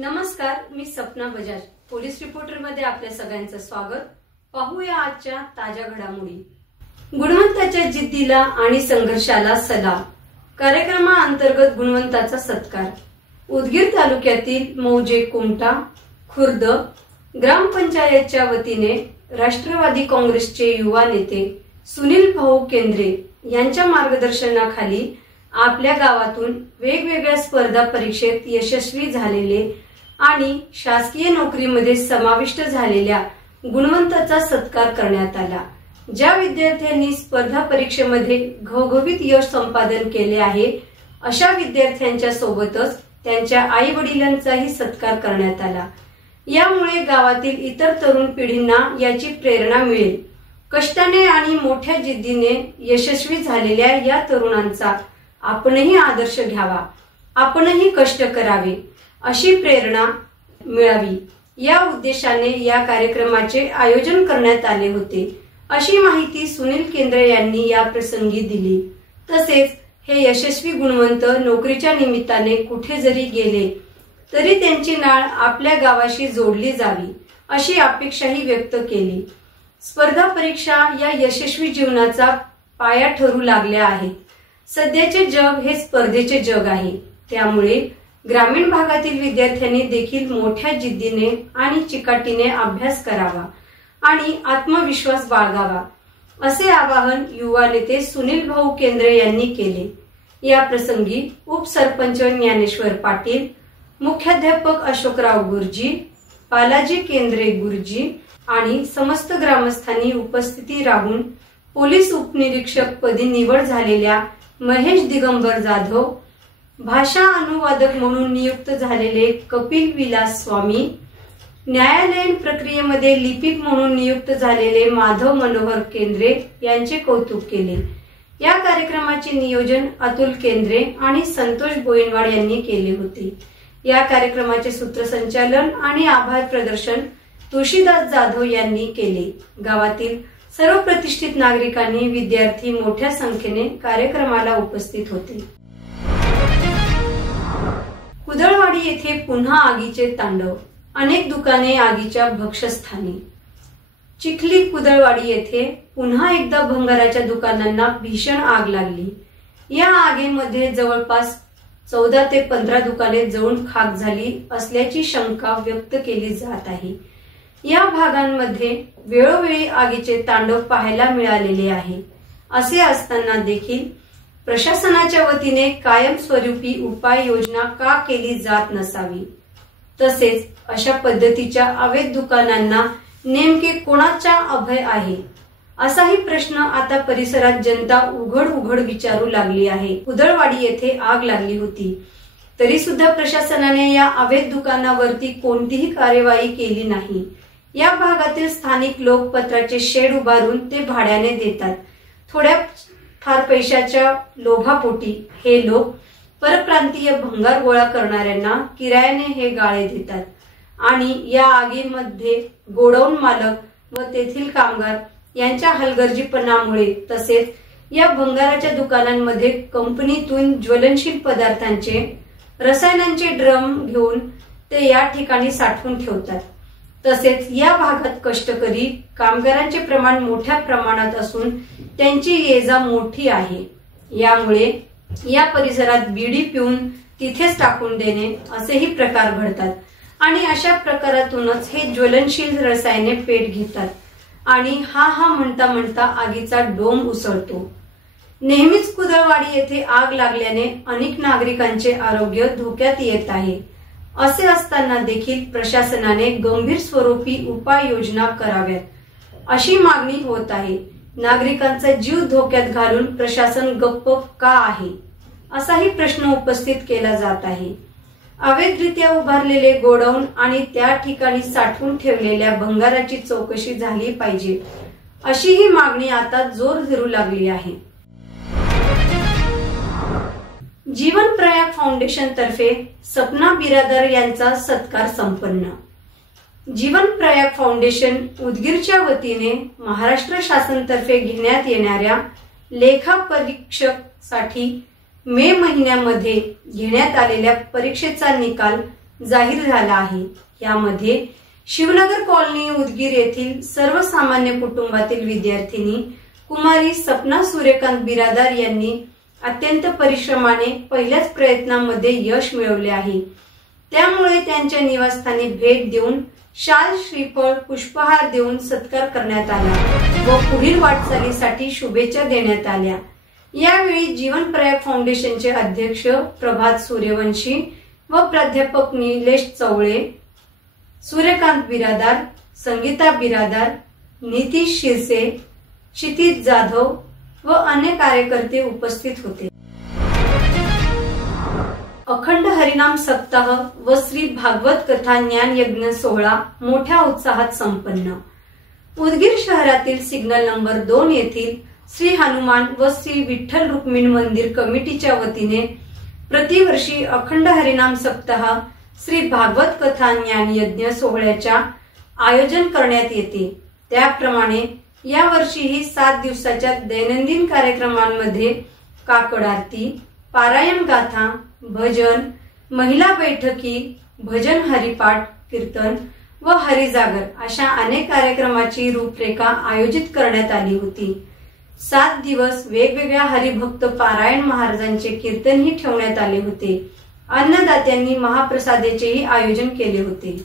नमस्कार, मी Sapna Bajaj, police reporter मध्ये आपल्या सगळ्यांचं स्वागत। पाहूया आजच्या ताज्या घडामोडी। गुणवंताच्या जिद्दीला आणि संघर्षाला सलाम कार्यक्रमाअंतर्गत गुणवंताचा सत्कार। उदगीर तालुक्यातील मौजे कुमटा खुर्द ग्रामपंचायतच्या वतीने राष्ट्रवादी काँग्रेसचे युवा नेते सुनील भाऊ केंद्रे यांच्या मार्गदर्शनाखाली आपल्या गावातून वेगवेगळ्या स्पर्धा परीक्षेत यशस्वी झालेले आणि शासकीय नोकरीमध्ये समाविष्ट झालेल्या गुणवंताचा सत्कार करण्यात आला। ज्या विद्यार्थ्यांनी स्पर्धा परीक्षेमध्ये घवघवीत यश संपादन केले आहे अशा विद्यार्थ्यांच्या सोबतच त्यांच्या आई वडिलांचाही सत्कार करण्यात आला। यामुळे गावातील इतर तरुण पिढींना याची प्रेरणा मिळेल। कष्टाने आणि मोठ्या जिद्दीने यशस्वी झालेल्या या तरुणांचा आपणही आदर्श घ्यावा, आपणही कष्ट करावे अशी प्रेरणा मिळावी या उद्देशाने या कार्यक्रमाचे आयोजन करण्यात आले होते, अशी माहिती सुनील केंद्रे यांनी या प्रसंगी दिली। तसेच हे यशस्वी गुणवंत नोकरीच्या निमित्ताने कुठे जरी गेले तरी त्यांची नाळ आपल्या गावाशी जोडली जावी अशी अपेक्षाही व्यक्त केली। स्पर्धा परीक्षा या यशस्वी जीवनाचा पाया ठरू लागल्या आहेत। सध्याचे जग हे स्पर्धेचे जग आहे, त्यामुळे ग्रामीण भागातील विद्यार्थ्यांनी देखील मोठ्या जिद्दीने आणि चिकाटीने अभ्यास करावा आणि आत्मविश्वास बाळगावा असे आवाहन युवा नेते सुनील भाऊ केंद्रे यांनी केले। या प्रसंगी उपसरपंच ज्ञानेश्वर पाटील, मुख्याध्यापक अशोकराव गुरुजी, बालाजी केंद्रे गुरुजी आणि समस्त ग्रामस्थांनी उपस्थिती राहून पोलीस उपनिरीक्षक पदी निवड झालेल्या महेश दिगंबर जाधव, भाषा अनुवादक म्हणून नियुक्त झालेले कपिल विलास स्वामी, न्यायालयीन प्रक्रियेमध्ये लिपिक म्हणून नियुक्त झालेले माधव मनोहर केंद्रे यांचे कौतुक केले। या कार्यक्रमाचे नियोजन अतुल केंद्रे आणि संतोष बोईनवाड यांनी केले होते। या कार्यक्रमाचे सूत्रसंचालन आणि आभार प्रदर्शन तुळशीदास जाधव यांनी केले। गावातील सर्व प्रतिष्ठित नागरिकांनी, विद्यार्थी मोठ्या संख्येने कार्यक्रमाला उपस्थित होते। कुदळवाडी येथे पुन्हा आगीचे तांडव, अनेक दुकाने आगीच्या भक्षस्थानी। चिखली कुदळवाडी येथे पुन्हा एकदा भंगाराच्या दुकानांना भीषण आग लागली। या आगीमध्ये जवळपास 14 ते 15 दुकाने जळून खाक झाली असल्याची शंका व्यक्त केली जात आहे। या भागांमध्ये वेळोवेळी आगीचे तांडव पाहायला मिळालेले आहे। असे असताना देखील प्रशासनाच्या वतीने कायमस्वरूपी उपाययोजना का केली जात नसावी? तसेच अशा पद्धतीच्या अवैध दुकानांना नेमके कोणाचा अभय आहे असाही प्रश्न आता परिसरात जनता उघड विचारू लागली आहे। कुदळवाडी येथे आग लागली होती तरी सुद्धा प्रशासनाने या अवैध दुकानावरती कोणतीही कार्यवाही केली नाही। या भागातील स्थानिक लोक पत्राचे शेड उभारून ते भाड्याने देतात। थोड्या फार पैशाच्या लोभापोटी हे लोक परप्रांतीय भंगार गोळा करणाऱ्यांना किरायाने हे गाळे देतात आणि या आगीमध्ये गोडाऊन मालक व तेथील कामगार यांच्या हलगर्जीपणामुळे तसेच या भंगाराच्या दुकानांमध्ये कंपनीतून ज्वलनशील पदार्थांचे, रसायनांचे ड्रम घेऊन ते या ठिकाणी साठवून ठेवतात। तसेच या भागात कष्टकरी कामगारांचे प्रमाण मोठ्या प्रमाणात असून त्यांची ये-जा मोठी आहे। यामुळे या परिसरात बिडी पिऊन तिथेच टाकून देणे असेही प्रकार घडतात आणि अशा प्रकारातूनच हे ज्वलनशील रसायने पेट घेतात आणि हा म्हणता म्हणता आगीचा डोंब उसळतो। नेहमीच कुदळवाडी येथे आग लागल्याने अनेक नागरिकांचे आरोग्य धोक्यात येत आहे। असे असताना देखील प्रशासनाने गंभीर स्वरूपी उपाययोजना कराव्यात अशी मागणी होत आहे। नागरिकांचा जीव धोक्यात घालून प्रशासन गप्प का आहे असाही प्रश्न उपस्थित केला जात आहे। अवैधरित्या उभारलेले गोडाऊन आणि त्या ठिकाणी साठवून ठेवलेल्या भंगाराची चौकशी झाली पाहिजे अशी ही मागणी आता जोर धरू लागली आहे। जीवन प्रयाग फाउंडेशन तर्फे सपना बिरादर यांचा सत्कार संपन्न। जीवन प्रयाग फाउंडेशन उदगीरच्या वतीने महाराष्ट्र शासन तर्फे घेण्यात येणाऱ्या लेखा परीक्षक साठी मे महिन्यामध्ये घेण्यात आलेल्या परीक्षेचा निकाल जाहीर झाला आहे। यामध्ये शिवनगर कॉलनी उदगीर येथील सर्वसामान्य कुटुंबातील विद्यार्थिनी कुमारी सपना सूर्यकांत बिरादार यांनी अत्यंत परिश्रमाने पहिल्याच प्रयत्नामध्ये यश मिळवले आहे। त्यामुळे त्यांच्या निवासस्थानी भेट देऊन शाल, श्रीफळ, पुष्पहार देऊन सत्कार करण्यात आला व पुढील वाटचालीसाठी शुभेच्छा देण्यात आल्या। यावेळी जीवन प्रयाग फाउंडेशनचे अध्यक्ष प्रभात सूर्यवंशी व प्राध्यापक निलेश चवळे, सूर्यकांत बिरादार, संगीता बिरादार, नितीश शिरसे, क्षितिज जाधव व अन्य कार्यकर्ते उपस्थित होते। अखंड हरिनाम सप्ताह व श्री भागवत कथा ज्ञान यज्ञ सोहळा मोठ्या उत्साहात संपन्न। उदगीर शहरातील सिग्नल नंबर 2 येथील श्री हनुमान व श्री विठ्ठल रुक्मिणी मंदिर कमिटीच्या वतीने प्रतिवर्षी अखंड हरिनाम सप्ताह श्री भागवत कथा ज्ञान यज्ञ सोहळ्याच्या आयोजन करण्यात येते। त्याप्रमाणे या वर्षीही 7 दिवसाच्या दैनंदिन कार्यक्रमांमध्ये काकड आरती, पारायण गाथा, भजन, महिला बैठकी, भजन, हरिपाठ, कीर्तन व हरिजागर अशा अनेक कार्यक्रमाची रूपरेखा आयोजित करण्यात आली होती। 7 दिवस वेगवेगळ्या हरिभक्त पारायण महाराजांचे कीर्तनही ठेवण्यात आले होते। अन्नदात्यांनी महाप्रसादाचेही आयोजन केले होते।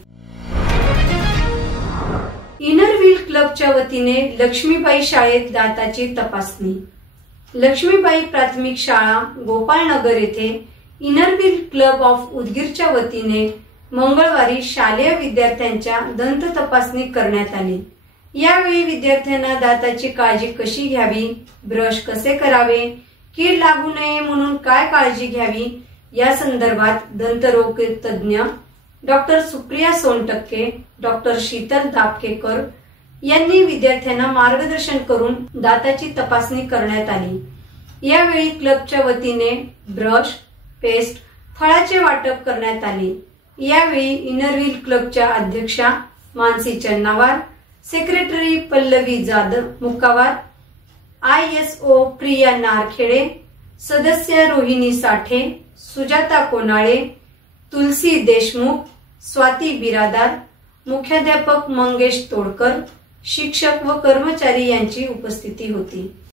इनर व्हील क्लबच्या वतीने लक्ष्मीबाई शाळेत दाताची तपासणी। लक्ष्मीबाई प्राथमिक शाळा गोपाळनगर येथे इनर व्हील क्लब ऑफ उदगीरच्या वतीने मंगळवारी शालेय विद्यार्थ्यांच्या दंत तपासणी करण्यात आली। यावेळी विद्यार्थ्यांना दाताची काळजी कशी घ्यावी, ब्रश कसे करावे, कीड लागू नये म्हणून काय काळजी घ्यावी या संदर्भात दंतरोग तज्ञ डॉक्टर सुप्रिया सोनटक्के, डॉक्टर शीतल दापकेकर यांनी विद्यार्थ्यांना मार्गदर्शन करून दाताची तपासणी करण्यात आली। यावेळी क्लबच्या वतीने ब्रश, पेस्ट, फळाचे वाटप करण्यात आले। यावेळी इनर व्हील क्लबच्या अध्यक्षा मानसी चन्नावार, सेक्रेटरी पल्लवी जाधव मुक्कावार, ISO प्रिया नारखेडे, सदस्य रोहिणी साठे, सुजाता कोनाळे, तुलसी देशमुख, स्वाती बिरादार, मुख्याध्यापक मंगेश तोडकर, शिक्षक व कर्मचारी यांची उपस्थिती होती।